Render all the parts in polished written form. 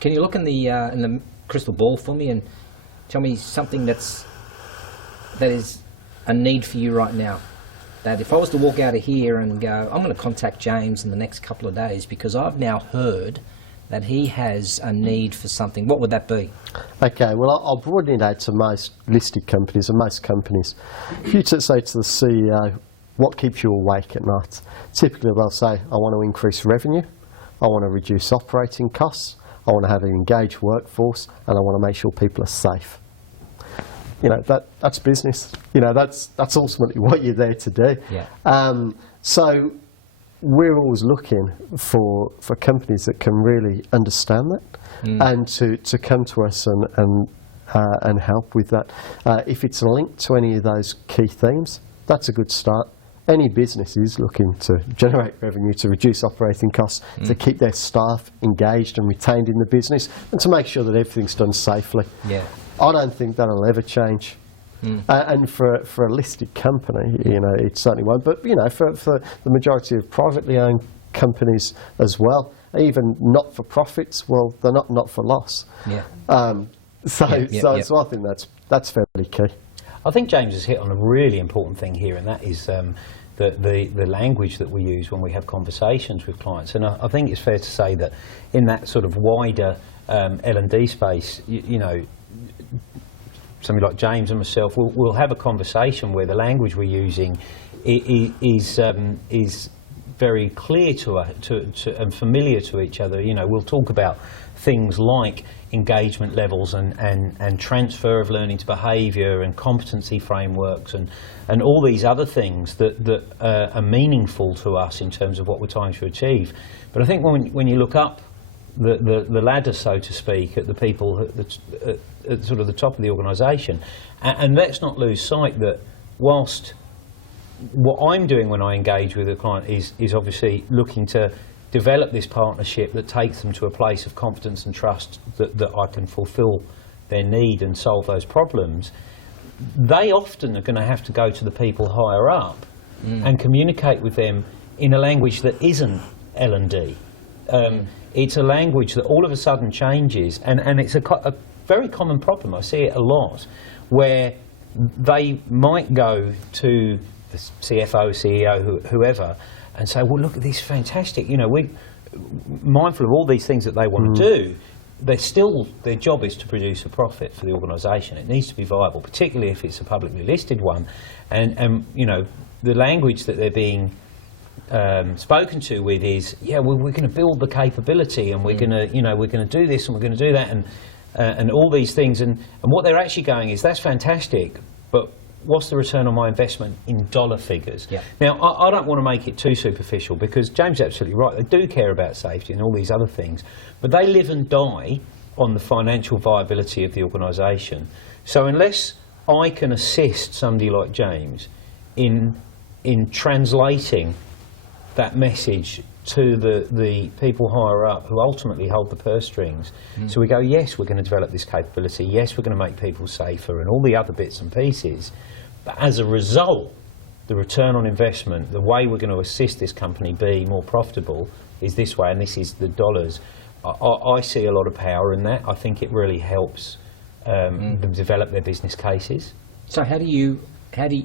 Can you look in the crystal ball for me and tell me something that is a need for you right now? That if I was to walk out of here and go, I'm going to contact James in the next couple of days because I've now heard that he has a need for something, what would that be? Okay, well, I'll broaden it out to most listed companies and most companies. If you say to the CEO, what keeps you awake at night? Typically they'll say, I want to increase revenue, I want to reduce operating costs, I want to have an engaged workforce, and I want to make sure people are safe. You know, that's business. You know, that's ultimately what you're there to do. Yeah. So we're always looking for companies that can really understand that and to come to us and help with that. If it's linked to any of those key themes, that's a good start. Any business is looking to generate revenue, to reduce operating costs, to keep their staff engaged and retained in the business, and to make sure that everything's done safely. Yeah. I don't think that'll ever change. And for a listed company, you know, it certainly won't. But, you know, for the majority of privately owned companies as well, even not-for-profits, well, they're not for loss. Yeah. So I think that's fairly key. I think James has hit on a really important thing here, and that is the language that we use when we have conversations with clients. And I think it's fair to say that in that sort of wider L&D space, you know, somebody like James and myself, we'll have a conversation where the language we're using is very clear to and familiar to each other. You know, we'll talk about things like engagement levels and transfer of learning to behaviour and competency frameworks and all these other things that are meaningful to us in terms of what we're trying to achieve. But I think when you look up the ladder, so to speak, at the people at sort of the top of the organisation, and let's not lose sight that whilst what I'm doing when I engage with a client is obviously looking to develop this partnership that takes them to a place of confidence and trust that I can fulfil their need and solve those problems, they often are going to have to go to the people higher up and communicate with them in a language that isn't L&D. It's a language that all of a sudden changes, and it's a very common problem. I see it a lot, where they might go to the CFO, CEO, whoever, and say, well, look at this fantastic, you know, we're mindful of all these things that they want to do. Their job is to produce a profit for the organisation. It needs to be viable, particularly if it's a publicly listed one. And you know, the language that they're being spoken to with is, yeah, well, we're going to build the capability, and we're going to, you know, we're going to do this and we're going to do that, and all these things. And what they're actually going is, that's fantastic, but what's the return on my investment in dollar figures? Yeah. Now, I don't want to make it too superficial, because James is absolutely right. They do care about safety and all these other things, but they live and die on the financial viability of the organisation. So unless I can assist somebody like James in translating that message to the people higher up who ultimately hold the purse strings, so we go, yes, we're going to develop this capability, yes, we're going to make people safer and all the other bits and pieces, but as a result, the return on investment, the way we're going to assist this company be more profitable is this way, and this is the dollars. I see a lot of power in that. I think it really helps them develop their business cases. So how do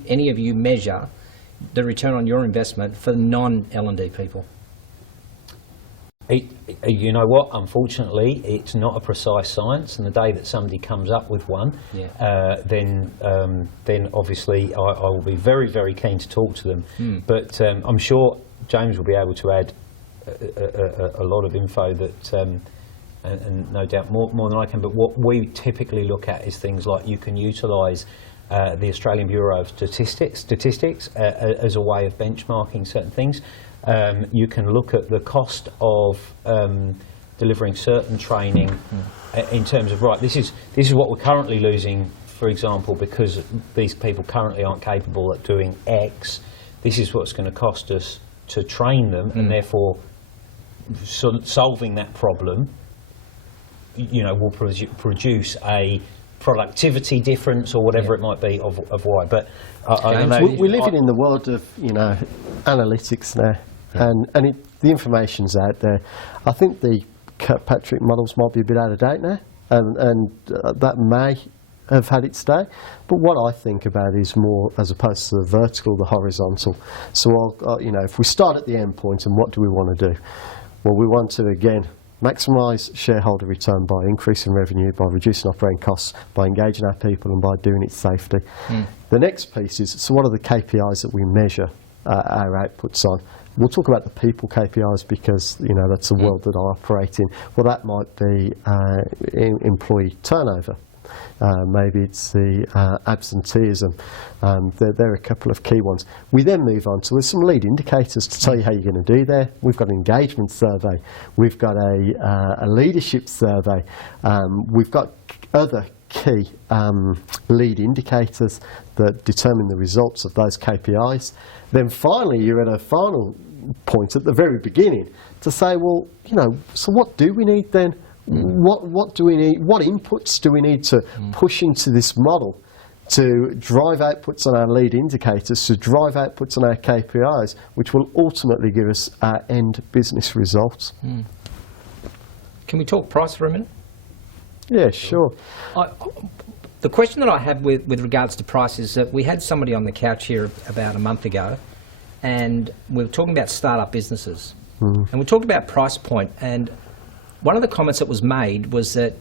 any of you measure the return on your investment for non-L&D people? You know what, unfortunately it's not a precise science, and the day that somebody comes up with one, then obviously I will be very, very keen to talk to them. But I'm sure James will be able to add a lot of info that, and no doubt more than I can, but what we typically look at is things like, you can utilise the Australian Bureau of Statistics as a way of benchmarking certain things. You can look at the cost of delivering certain training in terms of, right, this is what we're currently losing, for example, because these people currently aren't capable at doing X. This is what's going to cost us to train them, and therefore solving that problem, you know, will produce a productivity difference or whatever it might be of why. But I don't know. We're living in the world of, you know, analytics now. And the information's out there. I think the Kirkpatrick models might be a bit out of date now, and that may have had its day. But what I think about is more, as opposed to the vertical, the horizontal. So, if we start at the end point, and what do we want to do? Well, we want to, again, maximise shareholder return by increasing revenue, by reducing operating costs, by engaging our people, and by doing it safely. The next piece is, so what are the KPIs that we measure our outputs on? We'll talk about the people KPIs because, that's the world that I operate in. Well, that might be employee turnover. Maybe it's the absenteeism. There are a couple of key ones. We then move on to, there's some lead indicators to tell you how you're going to do there. We've got an engagement survey. We've got a leadership survey. We've got other key lead indicators that determine the results of those KPIs. Then finally, you're at a final point at the very beginning to say, well, so what do we need then? What do we need? What inputs do we need to push into this model to drive outputs on our lead indicators, to drive outputs on our KPIs, which will ultimately give us our end business results? Can we talk price for a minute? Yeah, sure. The question that I have with regards to price is that we had somebody on the couch here about a month ago, and we were talking about startup businesses, and we talked about price point, and one of the comments that was made was that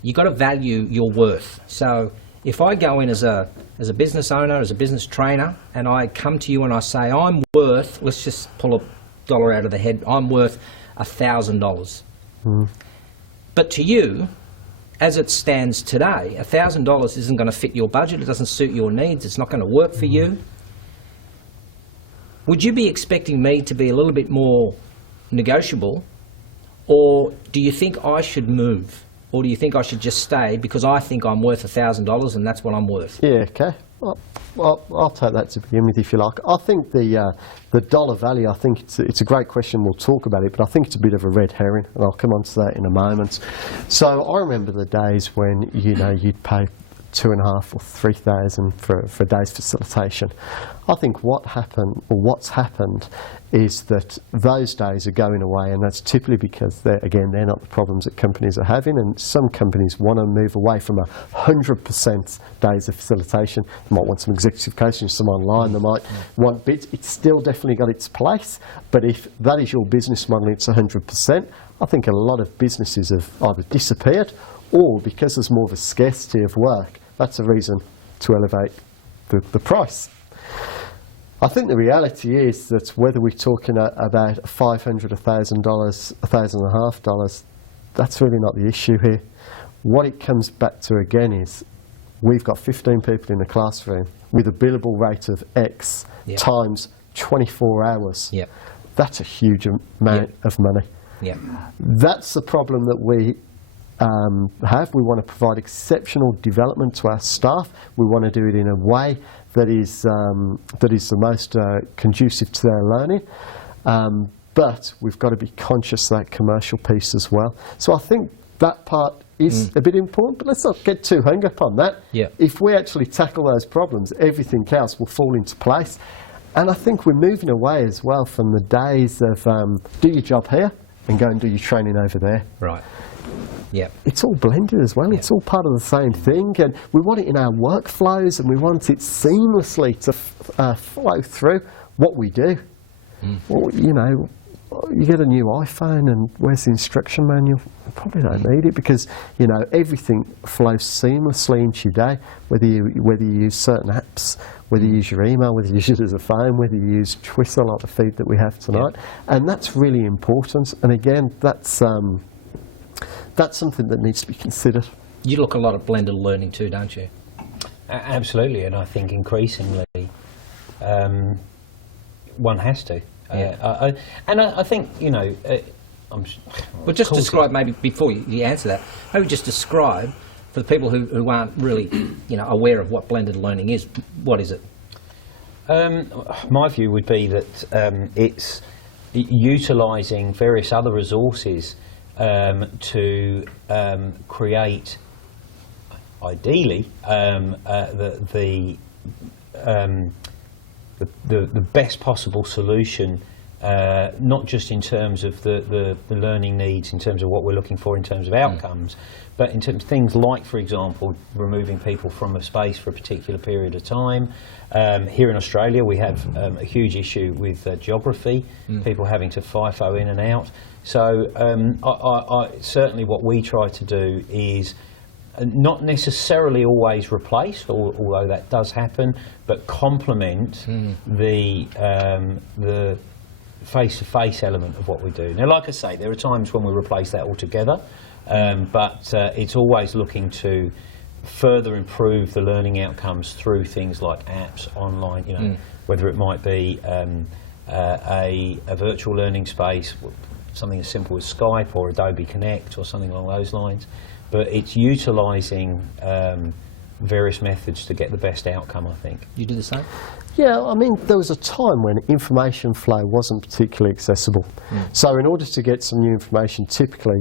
you've got to value your worth. So if I go in as a business owner, as a business trainer, and I come to you and I say, I'm worth, let's just pull a dollar out of the head, I'm worth $1,000. But to you, as it stands today, $1,000 isn't going to fit your budget, it doesn't suit your needs, it's not going to work for you. Would you be expecting me to be a little bit more negotiable? Or do you think I should move? Or do you think I should just stay because I think I'm worth $1,000 and that's what I'm worth? Yeah, okay. Well, I'll take that to begin with, if you like. I think the dollar value, I think it's a great question, we'll talk about it, but I think it's a bit of a red herring, and I'll come on to that in a moment. So I remember the days when, you'd pay $2,500 or $3,000 for a day's facilitation. I think what's happened is that those days are going away, and that's typically because they're not the problems that companies are having, and some companies want to move away from 100% days of facilitation. They might want some executive coaching, some online, they might want bits. It's still definitely got its place, but if that is your business model, it's 100%. I think a lot of businesses have either disappeared, or because there's more of a scarcity of work, that's a reason to elevate the price. I think the reality is that whether we're talking about $500, $1,000, $1,500, that's really not the issue here. What it comes back to again is we've got 15 people in the classroom with a billable rate of X times 24 hours. That's a huge amount of money. That's the problem that we have. We want to provide exceptional development to our staff. We want to do it in a way that is the most conducive to their learning. But we've got to be conscious of that commercial piece as well. So I think that part is a bit important, but let's not get too hung up on that. If we actually tackle those problems, everything else will fall into place. And I think we're moving away as well from the days of do your job here and go and do your training over there. Right. It's all blended as well. It's all part of the same thing, and we want it in our workflows, and we want it seamlessly to flow through what we do. Well, you get a new iPhone, and where's the instruction manual? You probably don't need it because everything flows seamlessly into your day. Whether you use certain apps, whether you use your email, whether you use it as a phone, whether you use Twitter, like the feed that we have tonight, and that's really important. And again, that's something that needs to be considered. You look a lot at blended learning too, don't you? Absolutely, and I think increasingly one has to. I think, But just describe, maybe before you answer that, maybe just describe for the people who aren't really aware of what blended learning is, what is it? My view would be that it's utilising various other resources to create, ideally, the best possible solution not just in terms of the learning needs, in terms of what we're looking for in terms of outcomes, but in terms of things like, for example, removing people from a space for a particular period of time. Here in Australia we have a huge issue with geography, people having to FIFO in and out. So I certainly what we try to do is not necessarily always replace, although that does happen, but complement the face-to-face element of what we do. Now, like I say, there are times when we replace that altogether, but it's always looking to further improve the learning outcomes through things like apps, online, you know, whether it might be a virtual learning space, something as simple as Skype or Adobe Connect or something along those lines. But it's utilising various methods to get the best outcome, I think. You do the same? Yeah, I mean, there was a time when information flow wasn't particularly accessible. So in order to get some new information, typically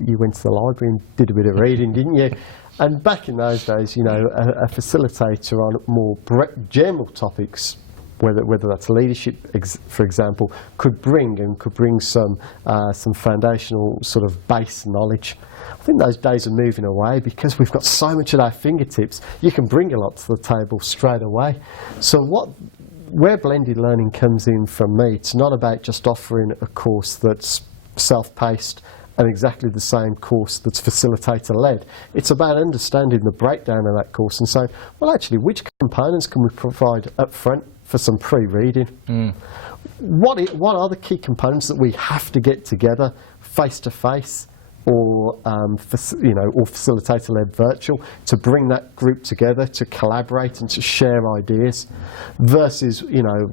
you went to the library and did a bit of reading, didn't you? And back in those days, you know, a facilitator on more general topics, whether that's leadership, for example, could bring some foundational sort of base knowledge. I think those days are moving away because we've got so much at our fingertips. You can bring a lot to the table straight away. So where blended learning comes in from me, it's not about just offering a course that's self-paced and exactly the same course that's facilitator-led. It's about understanding the breakdown of that course and saying, well, actually, which components can we provide up front for some pre-reading? What are the key components that we have to get together face-to-face or facilitator-led virtual to bring that group together, to collaborate and to share ideas, versus, you know,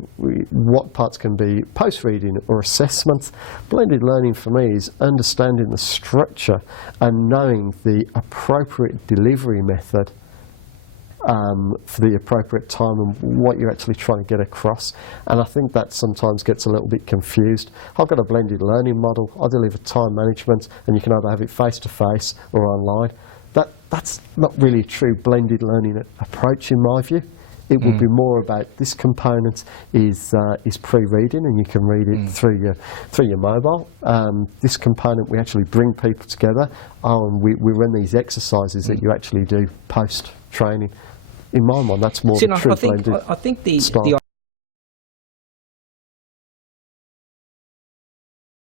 what parts can be post-reading or assessment. Blended learning for me is understanding the structure and knowing the appropriate delivery method for the appropriate time and what you're actually trying to get across. And I think that sometimes gets a little bit confused. I've got a blended learning model. I deliver time management, and you can either have it face-to-face or online. That's not really a true blended learning approach in my view. It would be more about this component is pre-reading, and you can read it through your mobile. This component, we actually bring people together. And we run these exercises that you actually do post-training. In my mind, that's more the true blended I think the style.